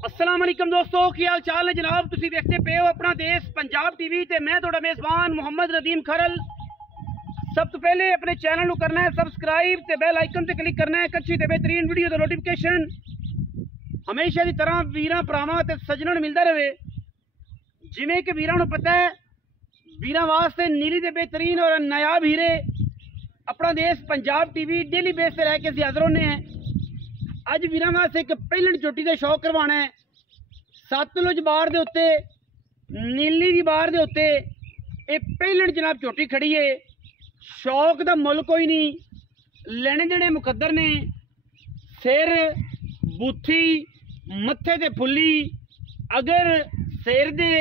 अस्सलाम वालेकुम दोस्तों, की हाल चाल है जनाब। तुसी देखते पे हो अपना देश पंजाब टीवी ते मैं थोड़ा मेज़बान मोहम्मद रदीम खरल। सब तो पहले अपने चैनल को करना है सबसक्राइब ते बेल आइकन ते क्लिक करना है अच्छी ते बेहतरीन वीडियो दा नोटिफिकेशन हमेशा की तरह वीरां भरावां ते सज्जनों मिलता रहे। जिवें कि वीरां नूं पता है वीरां वास्ते नीली ते बेहतरीन और नायाब हीरे अपना देश पंजाब टीवी डेली बेस से लैके असीं हाज़र होने हैं। अज वीरां वास्ते एक पहलन चोटी का शौक करवाना है। सतलुज बार दे उत्ते नीली दी बार दे उत्ते पहलन जनाब चोटी खड़ी है। शौक दा मुल कोई नहीं, लेने देने मुकद्दर ने। सिर बूथी मत्थे ते फुल्ली अगर सिर दे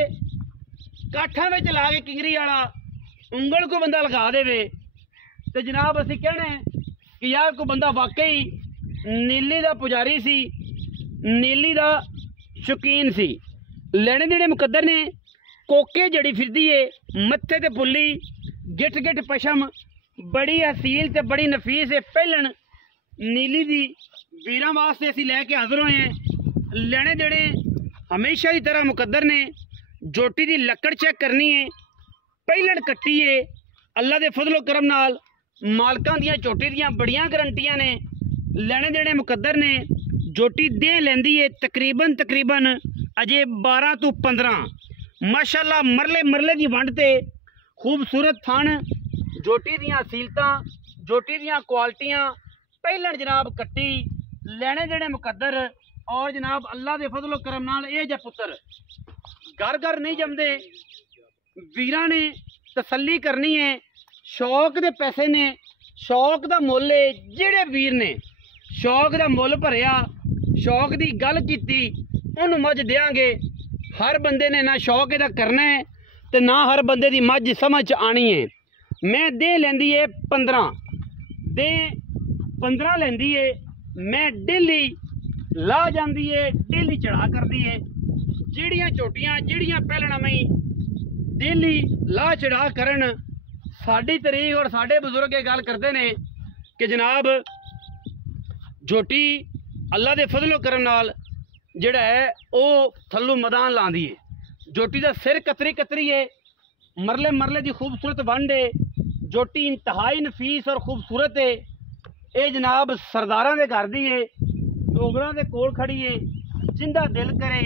काठा में ला के किंगरी वाला उंगल को बंदा लगा दे तो जनाब असी कहना है कि यार को बंदा वाकई नीली दा पुजारी सी, नीली दा शौकीन सी। लेने देने मुकद्दर ने। कोके जड़ी फिरदी है मत्थे ते फुल्ली गिट गिट पशम बड़ी असील ते बड़ी नफीस है। पहलन नीली दी वीरां वास्ते असी लैके हाज़र होए हैं। लेने देने हमेशा की तरह मुकद्दर ने। जोटी दी लकड़ चेक करनी है। पहलन कट्टी है अल्लाह दे फजलो करम नाल। मालकां दियां चोटी दियां बड़ियां गारंटियां ने। लेने देने मुकद्दर ने। जोटी दे लेंदी है तकरीबन अजे 12 तो 15 माशाल्लाह मरले मरले की वंड ते खूबसूरत थन। जोटी दियां असीलतां जोटी दियां क्वालिटियां पहलन जनाब कट्टी। लेने देने मुकद्दर और जनाब अल्लाह दे फजलो करम नाल ये जा पुत्र घर घर नहीं जमदे। वीरां ने तसल्ली करनी है। शौक दे पैसे ने, शौक दा मुल है। जिहड़े वीर ने शौक दा मुल भरिया, शौक दी गल कीती, उन्होंने मझ देंगे। हर बंदे ने ना शौक इहदा करना है तो ना हर बंदे दी मझ समझ आनी है। मैं दे लेंदी है 15 दे 15 लेंदी है। मैं डेली ला जाती है, डेली चढ़ा करती है। जिहड़ियां चोटियां जिहड़ियां पहलना मई डेली ला चढ़ा करन। साडी तरीक और साडे बजुर्ग ये गल करते हैं कि जनाब जोटी अल्लाह दे फजलो करम नाल जिहड़ा है वो थल्लों मैदान लांदी है। जोटी दा सिर कतरी कतरी है, मरले मरले दी खूबसूरत वंड है। जोटी इंतहाई नफीस और खूबसूरत है। ये जनाब सरदारां दे घर दी है, डोगरां दे कोल खड़ी है। जिंदा दिल करे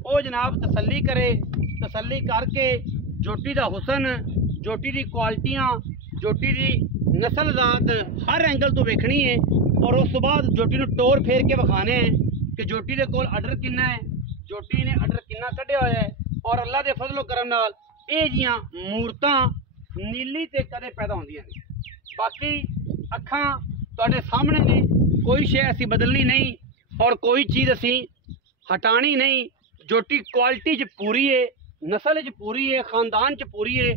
वो जनाब तसल्ली करे। तसल्ली करके जोटी दा हुसन, जोटी दी क्वालिटियां, जोटी दी नस्ल जात हर एंगल तो वेखनी है और उस बाद जोटी नूं टोर फेर के विखाने हैं कि जोटी दे कोल आर्डर किन्ना है, जोटी ने आर्डर किन्ना कढ़िया होया है। और अल्लाह दे फजलो करम नाल ये जियां मूरतां नीली ते कदे पैदा होंदियां ने। बाकी अखां तुहाडे सामने ने, कोई शे असी बदलनी नहीं और कोई चीज़ असी हटानी नहीं। जोटी क्वालिटी च पूरी है, नस्ल च पूरी है, खानदान च पूरी है।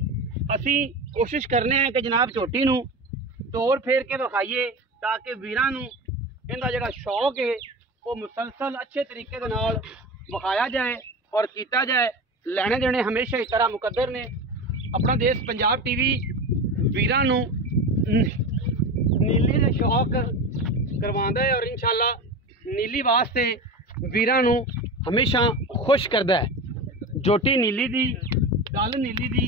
असी कोशिश करने हैं कि जनाब चोटी नूं तोड़ फेर के विखाइए ताकि वीरां नूं इहदा जिहड़ा शौक है वो मुसलसल अच्छे तरीके दे नाल विखाया जाए और कीता जाए। लेने देने हमेशा इस तरह मुकद्दर ने। अपना देश पंजाब टीवी वीरां नूं नीली दे शौक करवांदा है और इंशाअल्लाह नीली वास्ते वीरां नूं हमेशा खुश करदा है। जोटी नीली दी, गल नीली दी,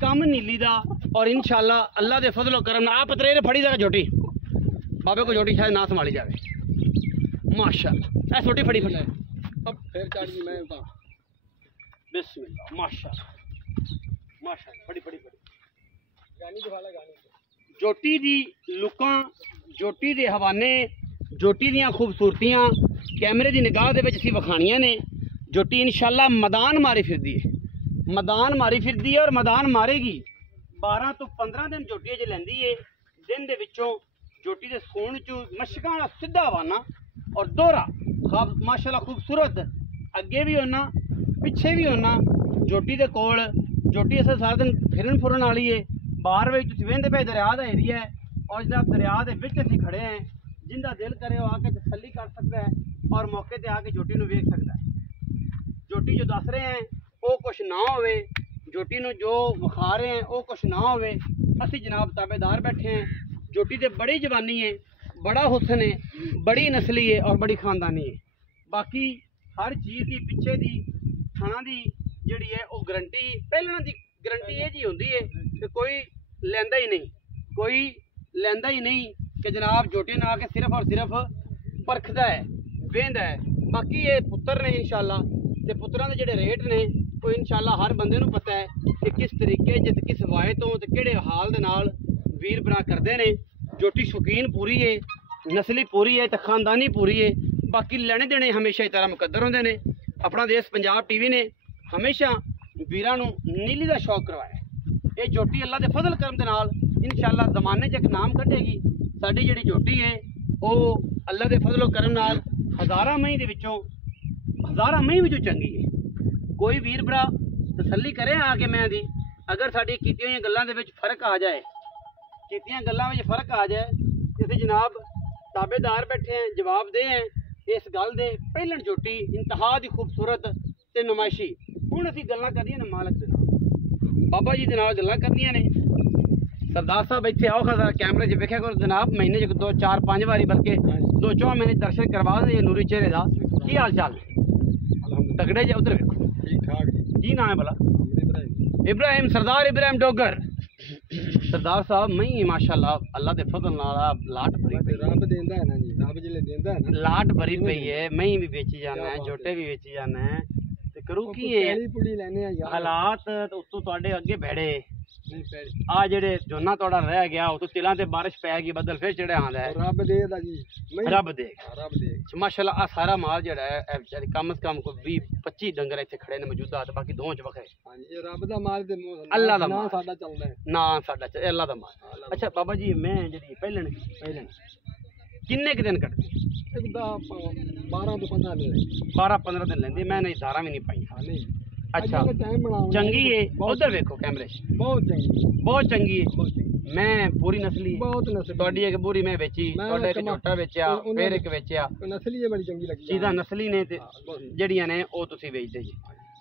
कम नीली दा और इंशाअल्लाह अल्लाह दे फजलो करम नाल। आप पतरे फड़ी जरा जोटी बाबे को जोटी शायद ना संभाली जाए। माशाअल्लाह ऐ छोटी फड़ी फड़ी अब फिर चाड़ी मैं बिस्मिल्लाह माशाअल्लाह माशाअल्लाह फड़ी फड़ी फड़ी गानी दिखा ला गानी। जोटी दी लुकां, जोटी दे हवाने, जोटी दियां खूबसूरतियां कैमरे दी निगाह दे विच असीं विखाणियां ने। जोटी इंशाअल्लाह मैदान मारी फिरदी है, मैदान मारी फिरदी है और मैदान मारेगी। 12 तो 15 दिन जोटी अजे लैंदी है। दिन दे विचों जोटी दे सूण चों मशकां वाला सीधा हवाना और दोहरा माशाअल्लाह खूबसूरत अगे भी होना पिछे भी होना। जोटी दे कोल जोटी अस सारा दिन फिरन फुरन वाली है। बाहर भी तुसीं वेंदे पे दरिया का एरिया है और जनाब दरिया के विच असीं खड़े हैं। जिंदा दिल करे वो आके तसल्ली कर सकता है और मौके पर आके जोटी नूं वेख सकता है। जोटी जो दस रहे हैं वो कुछ ना होवे, जोटी नूं जो विखा रहे हैं वो कुछ ना होवे। असीं जनाब ताबेदार बैठे हैं। जोटी ते बड़ी जवानी है, बड़ा हुसन है, बड़ी नस्ली है और बड़ी खानदानी है। बाकी हर चीज़ की पिछे दी थाना दी जिहड़ी है वो गारंटी पहलना दी गारंटी ये जी होंदी है कि कोई लैंदा ही नहीं कि जनाब झोटी ना के सिर्फ और सिर्फ परखदा है वेंदा है। बाकी ये पुत्र ने इंशाल्लाह ते पुत्रां दे जिहड़े रेट ने वो इंशाल्लाह हर बंदे नूं पता है कि किस तरीके जित किस वाए तो ते किहड़े हाल दे नाल वीर भरा करदे ने। झोटी शौकीन पूरी है, नस्ली पूरी है, तो खानदानी पूरी है। बाकी लेने देने हमेशा ही तरह मुकद्दर होंदे ने। अपना देश पंजाब टीवी ने हमेशा वीरां नूं नीली का शौक करवाया। ये झोटी अल्लाह के फजल करम दे नाल इंशाल्लाह जमाने च एक नाम कटेगी। साडी जिहड़ी झोटी है वो अल्लाह के फजलो करम नाल हज़ारां मई दे विचों चंगी है। कोई वीर भरा तसल्ली करे आके मैं दी अगर साडी कीतियां होईयां गल्लां दे विच फर्क आ जाए, इसे जनाब ताबेदार बैठे हैं, जवाब दे हैं इस गल दे। पहलन झोटी इंतहा दी खूबसूरत ते नुमाइशी। हुण असीं गल्लां करनियां ने मालक दे नाल, बाबा जी दे नाल गल्लां करनियां ने। सरदार साहब इत्थे आओ खा कैमरे च वेख्या करो जनाब, महीने च 2 4 5 बारी बल्कि 2-4 महीने दर्शन करवा दे नूरी चेहरे दा। की हाल चाल तगड़े जे? उधर वेखो ठीक ठाक जी। की नाम है भला? इब्राहिम, सरदार इब्राहिम डोगर। सरदार साहब मैं माशाल्लाह अल्लाह के फजल नाल लाट भरी रब देंदा है ना जी, रब जिले देंदा है ना लाट भरी पई है। मैं भी बेची जाना है, झोटे भी बेची जाना है ते करू की है हालात उत्तों तुहाडे अगे भेड़े आ जेड़े जोना थोड़ा रह गया तो तिलां ते बारिश पै गई, बदल फिर चढ़े आंदा है। रब दे माशाल्लाह। आ सारा माल जेड़ा है बेचारी कम से कम 20-25 डंगर इत्थे खड़े ने मौजूदा, ते बाकी दों च वखे। हां जी, रब दा माल ते अल्लाह दा माल साडा चलदा है ना, साडा अल्लाह दा माल। अच्छा बाबा जी, मैं जेड़ी पहलन किन्ने क दिन कटदी? 12-15 दिन लेंदी। मैं नहीं धारा भी नहीं पाई। अच्छा चंगी है। उधर देखो कैमरे बहुत चंगी है। मैं पूरी नस्ली थोड़ी एक पूरी मैं बेची, थोड़ा एक झोटा बेचा, फिर एक बेचा। नस्ली बड़ी चंगी लगी चीज़ां नस्ली ने जड़ियां ने वो तुसीं बेचदे जी,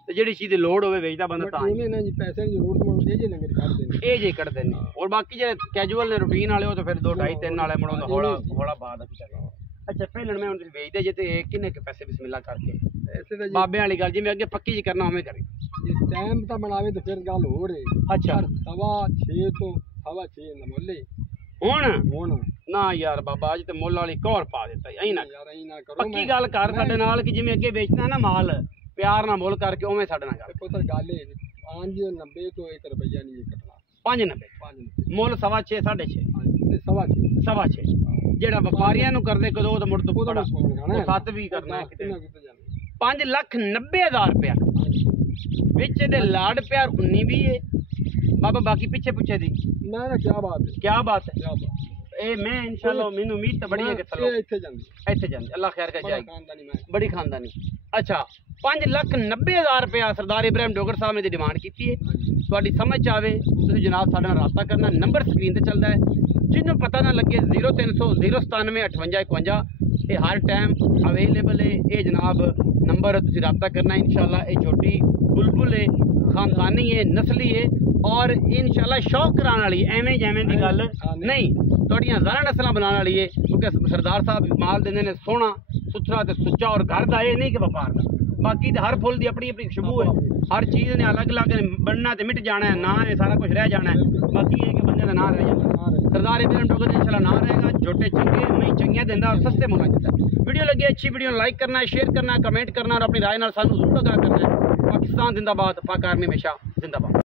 ते जेड़ी चीज़ दी लोड़ होवे बेचदा बंदा तां पैसे दी जरूरत ये जे कढदे ने। और बाकी जेह्ड़े कैजुअल ने रूटीन वाले वो तो फिर 2-2.5-3 वाले मुड़ो हौला बाद। अच्छा पहले मैं उन्हें बेचदे जे ते किन्ने के पैसे बिस्मिल्लाह करके बाबे वाली गल जिवें अगे पक्की जी करना उवें करी टाइम तो बनावे तो फिर गल हो रही। अच्छा 6:15 तो 6:15 ना मोले हुण ना यार बाबा अज ते मुੱਲ वाली कोर पा देता ऐ ना करो। पक्की गल कर साडे नाल कि जिवें अगे बेचना ना माल प्यार ना मुੱਲ करके उवें साडे नाल गल पुੱਤਰ गल है 5.90 तो 1 रुपया नहीं कटना। 5.90 मुੱਲ 6.5 6.5 जेड़ा व्यापारियां नूं करदे कदों तो मुड़ तो 7 भी करना है किते 5,90,000 रुपया विच दे लाड प्यार 19 भी है बाबा। बाकी पिछे पुछे दी ना क्या बात है ए मैं इंशाल्लाह मैनू उम्मीद तो बड़ी है कि चलो इत्थे जांदी अल्लाह खैर कर जाए बड़ी खानदानी। अच्छा 5,90,000 रुपया सरदार इब्राहिम डोगर साहब ने डिमांड की है। तुहाडी समझ आवे तुसीं जनाब साडे नाल राबता करना। नंबर स्क्रीन ते चलदा है, जिन्होंने पता ना लगे 0300 097 58 51 ये हर टाइम अवेलेबल है। ये जनाब नंबर तुसीं राबता करना। इंशाल्लाह ये झोटी बुलबुल है, खानदानी है, नस्ली है और इंशाल्लाह शौक कराने वाली एवें जैवें की गल नहीं, थोड़ियां ज़रा नस्लां बनाने वाली है। क्योंकि सरदार साहब माल देंदे ने सोहना सुथरा ते सुच्चा और घर का ये नहीं कि व्यापार का। बाकी हर फुल की अपनी अपनी खुशबू है, हर चीज़ ने अलग अलग बनना तो मिट जाना है, ना है सारा कुछ रह जाना है। बाकी ये कि बंदे का ना रह जाना। सरदार इब्राहिम डोगर इंशाल्लाह ना रहेगा। झोटे चंगे मैं चंगियां देंदा और सस्ते मुल्ल देता। वीडियो लगी अच्छी वीडियो लाइक करना, शेयर करना, कमेंट करना और अपनी राय नाल सानू जरूर आगाह करना है। पाकिस्तान जिंदाबाद, पाक आर्मी हमेशा जिंदाबाद।